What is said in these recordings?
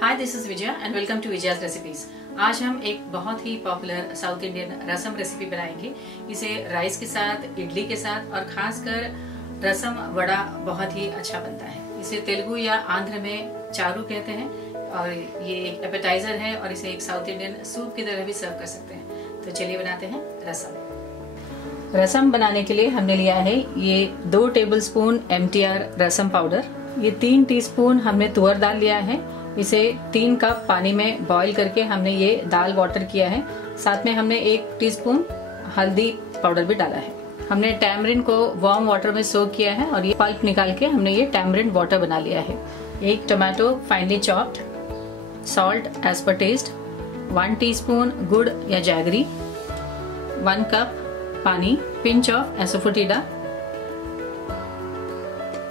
Hi this is Vijaya and welcome to Vijaya's recipes. आज हम एक बहुत ही popular south Indian rasam recipe बनाएंगे। इसे राइस के साथ, इडली के साथ और खासकर रसम वड़ा बहुत ही अच्छा बनता है। इसे तेलुगु या आंध्र में चारू कहते हैं और ये एक एपेटाइजर है और इसे एक साउथ इंडियन सूप की तरह भी सर्व कर सकते हैं। तो चलिए बनाते हैं रसम। रसम बनाने के लिए हमने लिया है ये 2 टेबलस्पून MTR रसम पाउडर, ये 3 टीस्पून हमने तुअर दाल लिया है। इसे 3 कप पानी में बॉईल करके हमने ये दाल वाटर किया है। साथ में हमने 1 टीस्पून हल्दी पाउडर भी डाला है। हमने टैमरिन को वार्म वाटर में सोक किया है और ये पल्प निकाल के हमने ये टैमरिन वाटर बना लिया है। 1 tomato finally chopped, salt as per taste, 1 teaspoon गुड़ या जैगरी, 1 कप पानी, pinch of asafoetida,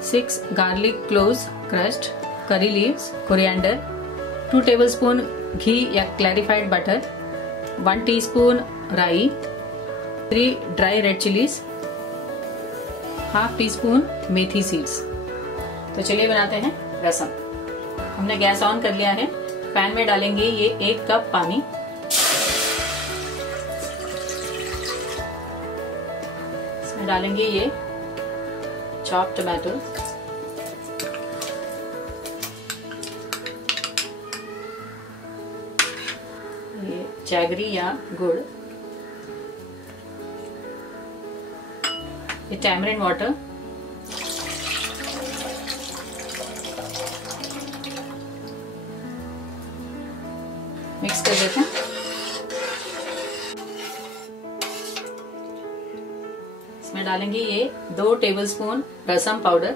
6 garlic cloves crushed, curry leaves, coriander, 2 tablespoon ghee या clarified butter, 1 teaspoon राई, 3 dry red chilies, ½ टीस्पून मेथी सीड्स। तो चलिए बनाते हैं रसम। हमने गैस ऑन कर लिया है। पैन में डालेंगे ये 1 कप पानी। इसमें डालेंगे ये चॉप टमाटो, जैगरी या गुड़, ये टैमरिन वाटर, मिक्स कर देते हैं। इसमें डालेंगे ये 2 टेबलस्पून रसम पाउडर,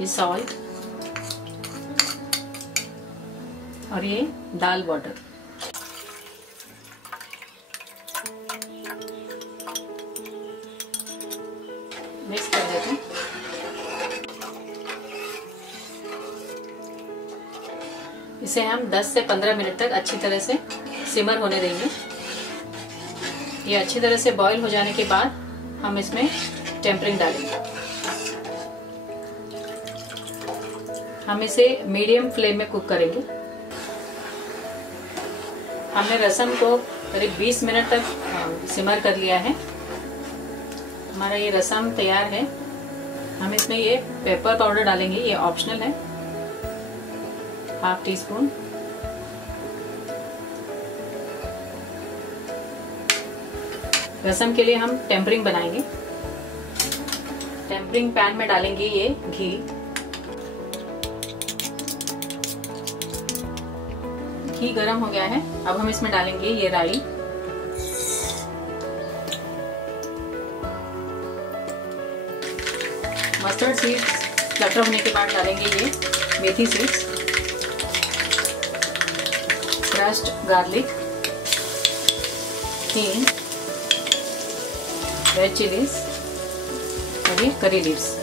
ये सॉल्ट और ये दाल वाटर। मिक्स कर देते हैं। इसे हम 10 से 15 मिनट तक अच्छी तरह से सिमर होने देंगे। ये अच्छी तरह से बॉईल हो जाने के बाद हम इसमें टेम्परिंग डालेंगे। हम इसे मीडियम फ्लेम में कुक करेंगे। हमने रसम को करीब 20 मिनट तक सिमर कर लिया है। हमारा ये रसम तैयार है। हम इसमें ये पेपर पाउडर डालेंगे, ये ऑप्शनल है, ½ टीस्पून। रसम के लिए हम टेम्परिंग बनाएंगे। टेम्परिंग पैन में डालेंगे ये घी, घी गरम हो गया है। अब हम इसमें डालेंगे ये राई, मस्टर्ड सीड्स फ्लटर होने के बाद डालेंगे ये मेथी सीड्स, क्रश्ड गार्लिक, हींग, रेड चिलीज और ये करी लीव्स।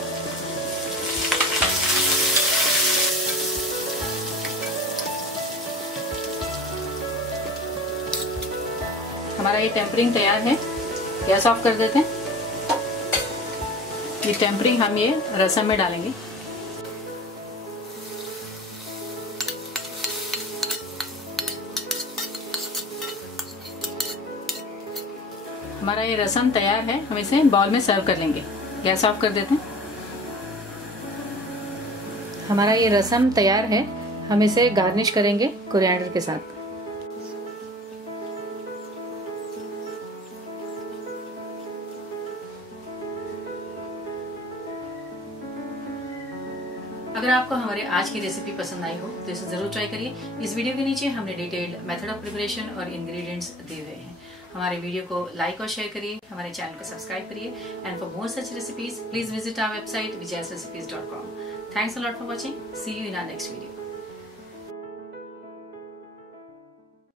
हमारा ये टेम्परिंग तैयार है। गैस ऑफ कर देते हैं। ये टेम्परिंग हम ये रसम में डालेंगे। हमारा ये रसम तैयार है। हम इसे बाउल में सर्व कर लेंगे। गैस ऑफ कर देते हैं। हमारा ये रसम तैयार है। हम इसे गार्निश करेंगे कोरिएंडर के साथ। अगर आपको हमारे आज की रेसिपी पसंद आई हो तो इसे जरूर ट्राई करिए। इस वीडियो के नीचे हमने डिटेल्ड मेथड ऑफ प्रिपरेशन और इंग्रेडिएंट्स दिए हुए हैं। हमारे वीडियो को लाइक और शेयर करिए, हमारे चैनल को सब्सक्राइब करिए and for more such recipes please visit our website vijayasrecipes.com। Thanks a lot for watching. See you in our next video.